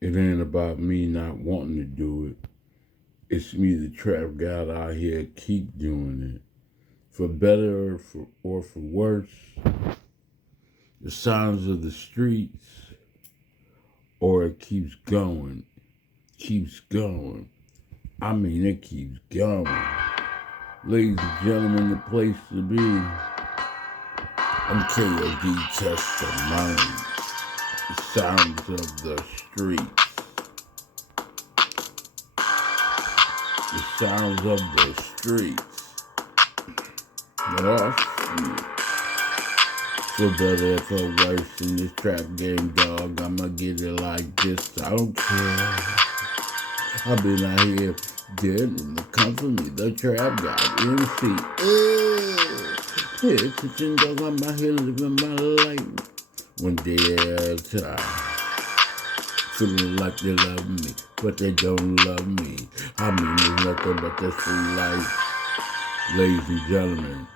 It ain't about me not wanting to do it. It's me, the trap god out here, keep doing it. For better or for worse, the sounds of the streets, or it keeps going. I mean, it keeps going. Ladies and gentlemen, the place to be. I'm Kod Testimonies. The sounds of the streets. The sounds of the streets. Oh, shit. For better, for worse in this trap game, dog, I'ma get it like this. I don't care. I've been out here getting the company, the trap god, MC. Pay attention, dog, I'm out here living my life. One day at a time. Feeling like they love me, but they don't love me. I mean, there's nothing but this free life. Ladies and gentlemen,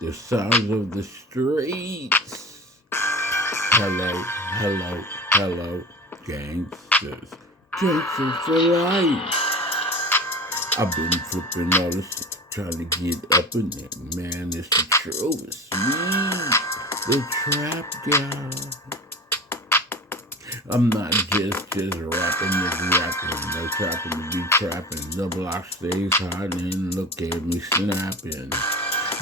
the sounds of the streets. Hello, gangsters. Gangsters for life. I've been flipping all this shit, trying to get up in it. Man, it's the truth. It's me, the trap guy. I'm not just rapping. No trapping to be trapping. The block stays hot and look at me snapping.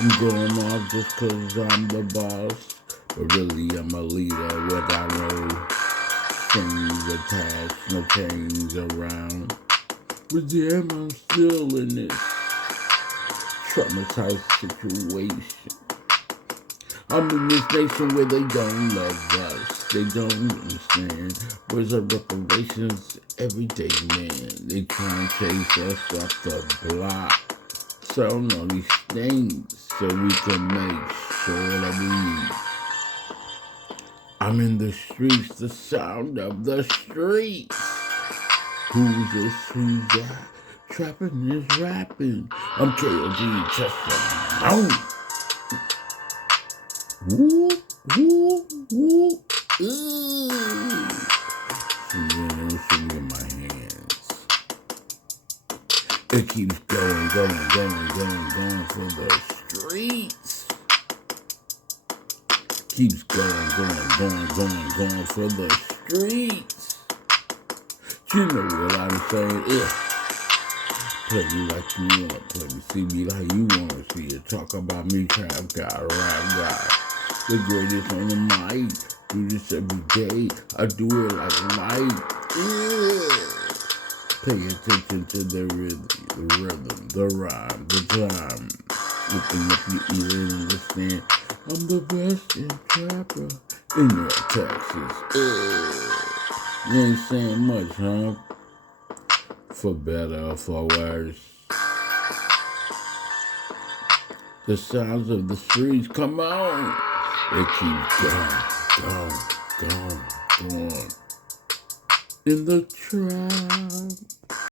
I'm going off just cause I'm the boss. But really I'm a leader without no strings attached, no chains around. But damn, I'm still in this traumatized situation. I'm in this nation where they don't love us. They don't understand. Where's our reparations? Everyday man. They try and chase us off the block. Selling all these things so we can make sure that I'm in the streets, the sound of the streets. Who's this? Who's that? Trapping is rapping. I'm Kod Testimonies. Woo, woo, woo, ooh. See me in my hands. It keeps going for the streets. Keeps going for the streets. You know what I'm saying? Play me like you wanna play me, see me like you wanna see it. Talk about me, trap guy, rap guy. The greatest on the mic. Do this every day. I do it like light. Pay attention to the rhythm, the rhyme, the time. Open up your ear and understand. I'm the best in trapper in North Texas. You ain't saying much, huh? For better or for worse. The sounds of the streets, come on. It keeps going. In the trap.